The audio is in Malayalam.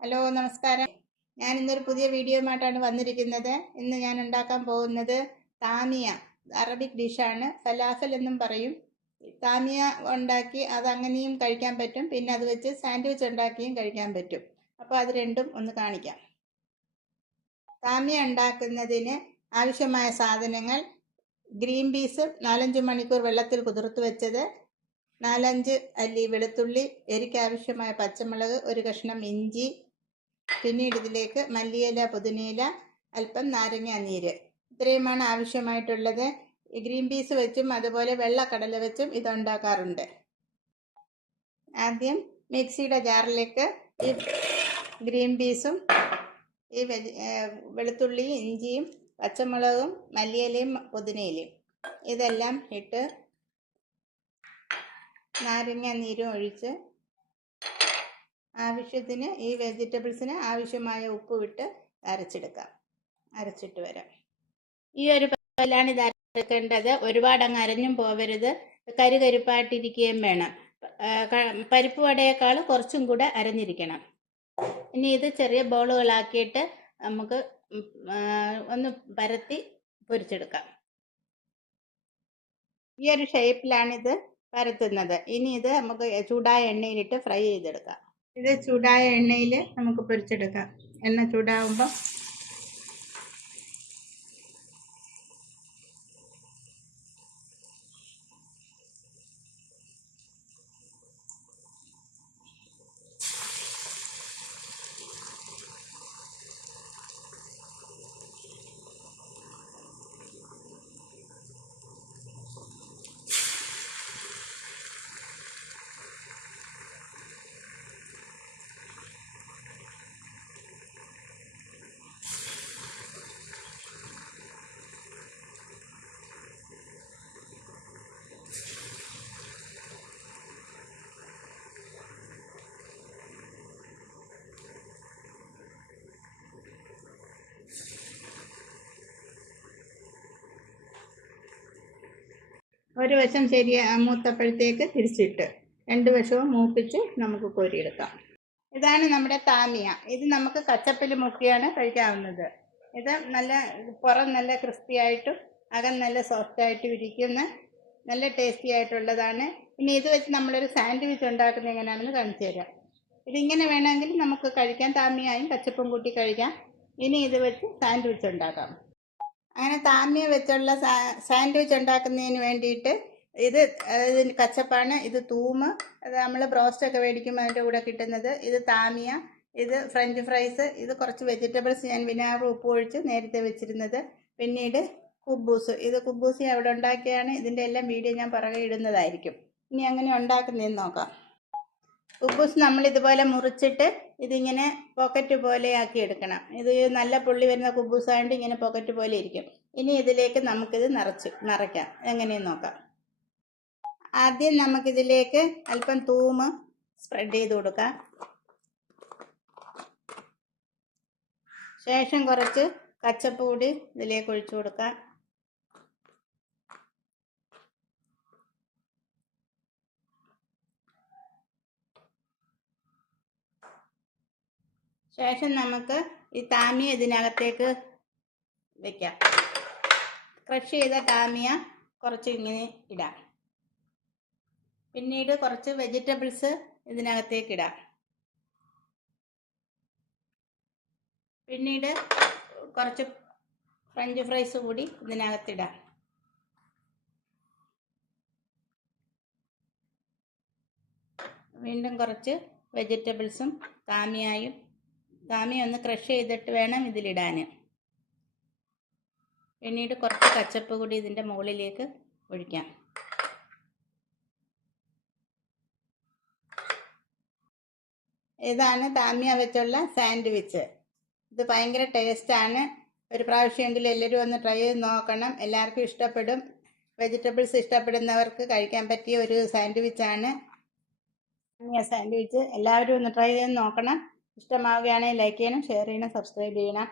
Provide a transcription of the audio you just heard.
ഹലോ നമസ്കാരം. ഞാൻ ഇന്നൊരു പുതിയ വീഡിയോയുമായിട്ടാണ് വന്നിരിക്കുന്നത്. ഇന്ന് ഞാൻ ഉണ്ടാക്കാൻ പോകുന്നത് താമിയ, അറബിക് ഡിഷാണ്. ഫലാഫൽ എന്നും പറയും. താമിയ ഉണ്ടാക്കി അതങ്ങനെയും കഴിക്കാൻ പറ്റും, പിന്നെ അത് വെച്ച് സാൻഡ്വിച്ച് ഉണ്ടാക്കിയും കഴിക്കാൻ പറ്റും. അപ്പോൾ അത് രണ്ടും ഒന്ന് കാണിക്കാം. താമിയ ഉണ്ടാക്കുന്നതിന് ആവശ്യമായ സാധനങ്ങൾ: ഗ്രീൻ പീസ് 4-5 മണിക്കൂർ വെള്ളത്തിൽ കുതിർത്ത് വെച്ചത്, 4-5 അല്ലി വെളുത്തുള്ളി, എരിക്കാവശ്യമായ പച്ചമുളക്, ഒരു കഷ്ണം ഇഞ്ചി, പിന്നീട് ഇതിലേക്ക് മല്ലിയില, പുതിനയില, അല്പം നാരങ്ങ നീര്. ഇത്രയുമാണ് ആവശ്യമായിട്ടുള്ളത്. ഗ്രീൻ പീസ് വെച്ചും അതുപോലെ വെള്ളക്കടല വെച്ചും ഇതുണ്ടാക്കാറുണ്ട്. ആദ്യം മിക്സിയുടെ ജാറിലേക്ക് ഈ ഗ്രീൻ പീസും ഈ വെളുത്തുള്ളിയും ഇഞ്ചിയും പച്ചമുളകും മല്ലിയിലയും പുതിനയിലയും ഇതെല്ലാം ഇട്ട് നാരങ്ങ നീരും ഒഴിച്ച് ആവശ്യത്തിന് ഈ വെജിറ്റബിൾസിന് ആവശ്യമായ ഉപ്പ് വിട്ട് അരച്ചിട്ട് വരാം. ഈ ഒരു പരുവത്തിലാണ് ഇത് അരക്കേണ്ടത്. ഒരുപാട് അങ്ങ് അരഞ്ഞും പോവരുത്, കരുകരുപ്പായിട്ടിരിക്കുകയും വേണം. പരിപ്പ് വടയേക്കാൾ കുറച്ചും കൂടെ അരഞ്ഞിരിക്കണം. ഇനി ഇത് ചെറിയ ബോളുകളാക്കിയിട്ട് നമുക്ക് ഒന്ന് പരത്തി പൊരിച്ചെടുക്കാം. ഈ ഒരു ഷേപ്പിലാണിത് പരത്തുന്നത്. ഇനി ഇത് നമുക്ക് ചൂടായ എണ്ണയിലിട്ട് ഫ്രൈ ചെയ്തെടുക്കാം. ഇത് ചൂടായ എണ്ണയിൽ നമുക്ക് പൊരിച്ചെടുക്കാം. എണ്ണ ചൂടാവുമ്പോൾ ഒരു വശം മൂത്തപ്പോഴത്തേക്ക് തിരിച്ചിട്ട് 2 വശവും മൂപ്പിച്ച് നമുക്ക് കോരിയെടുക്കാം. ഇതാണ് നമ്മുടെ താമിയ. ഇത് നമുക്ക് കച്ചപ്പിൽ മുക്കിയാണ് കഴിക്കാവുന്നത്. ഇത് പുറം നല്ല ക്രിസ്പി ആയിട്ടും അകം നല്ല സോഫ്റ്റ് ആയിട്ടും ഇരിക്കുന്ന നല്ല ടേസ്റ്റി ആയിട്ടുള്ളതാണ്. ഇനി ഇത് വെച്ച് നമ്മളൊരു സാൻഡ്വിച്ച് ഉണ്ടാക്കുന്നത് എങ്ങനെയാണെന്ന് കാണിച്ചു തരാം. ഇതിങ്ങനെ വേണമെങ്കിൽ നമുക്ക് കഴിക്കാം, താമിയായും കച്ചപ്പും കൂട്ടി കഴിക്കാം. ഇനി ഇത് വെച്ച് സാൻഡ്വിച്ച് ഉണ്ടാക്കാം. അങ്ങനെ താമിയ വെച്ചുള്ള സാൻഡ്വിച്ച് ഉണ്ടാക്കുന്നതിന് വേണ്ടിയിട്ട് ഇത് കച്ചപ്പാണ്, ഇത് തൂമ്, അത് നമ്മൾ ബ്രോസ്റ്റൊക്കെ മേടിക്കുമ്പോൾ അതിൻ്റെ കൂടെ കിട്ടുന്നത്. ഇത് താമിയ, ഇത് ഫ്രഞ്ച് ഫ്രൈസ്, ഇത് കുറച്ച് വെജിറ്റബിൾസ് ഞാൻ വിനാഗിരി ഉപ്പ് ഒഴിച്ച് നേരത്തെ വെച്ചിരുന്നത്. പിന്നീട് കുബൂസ്, ഇത് കുബൂസ് അവിടെ ഉണ്ടാക്കിയാണ്. ഇതിൻ്റെ എല്ലാം വീഡിയോ ഞാൻ പുറകെ ഇടുന്നതായിരിക്കും. ഇനി അങ്ങനെ ഉണ്ടാക്കുന്നതെന്ന് നോക്കാം. കുബൂസ് നമ്മൾ ഇതുപോലെ മുറിച്ചിട്ട് ഇതിങ്ങനെ പോക്കറ്റ് പോലെ ആക്കി എടുക്കണം. ഇത് നല്ല പുള്ളി വരുന്ന കുബൂസ് ആയതുകൊണ്ട് ഇങ്ങനെ പോക്കറ്റ് പോലെ ഇരിക്കും. ഇനി ഇതിലേക്ക് നമുക്കിത് നിറയ്ക്കാം. എങ്ങനെയെന്ന് നോക്കാം. ആദ്യം നമുക്കിതിലേക്ക് അല്പം തൂമ് സ്പ്രെഡ് ചെയ്ത് കൊടുക്കാം. ശേഷം കുറച്ച് കച്ചപ്പ് കൂടി ഇതിലേക്ക് ഒഴിച്ചു കൊടുക്കാം. ശേഷം നമുക്ക് ഈ താമിയ ഇതിനകത്തേക്ക് വെക്കാം. ക്രഷ് ചെയ്ത താമിയ കുറച്ച് ഇങ്ങനെ ഇടാം. പിന്നീട് കുറച്ച് വെജിറ്റബിൾസ് ഇതിനകത്തേക്ക് ഇടാം. പിന്നീട് കുറച്ച് ഫ്രഞ്ച് ഫ്രൈസ് കൂടി ഇതിനകത്തിടാം. വീണ്ടും കുറച്ച് വെജിറ്റബിൾസും താമിയ ഒന്ന് ക്രഷ് ചെയ്തിട്ട് വേണം ഇതിലിടാൻ. പിന്നീട് കുറച്ച് കച്ചപ്പ് കൂടി ഇതിൻ്റെ മുകളിലേക്ക് ഒഴിക്കാം. ഇതാണ് താമിയ വെച്ചുള്ള സാൻഡ്വിച്ച്. ഇത് ഭയങ്കര ടേസ്റ്റാണ്. ഒരു പ്രാവശ്യമെങ്കിലും എല്ലാവരും ഒന്ന് ട്രൈ ചെയ്ത് നോക്കണം. എല്ലാവർക്കും ഇഷ്ടപ്പെടും. വെജിറ്റബിൾസ് ഇഷ്ടപ്പെടുന്നവർക്ക് കഴിക്കാൻ പറ്റിയ ഒരു സാൻഡ്വിച്ചാണ് താമിയ സാൻഡ്വിച്ച്. എല്ലാവരും ഒന്ന് ട്രൈ ചെയ്ത് നോക്കണം. ഇഷ്ടമാവുകയാണെങ്കിൽ ലൈക്ക് ചെയ്യണം, ഷെയർ ചെയ്യണം, സബ്സ്ക്രൈബ് ചെയ്യണം.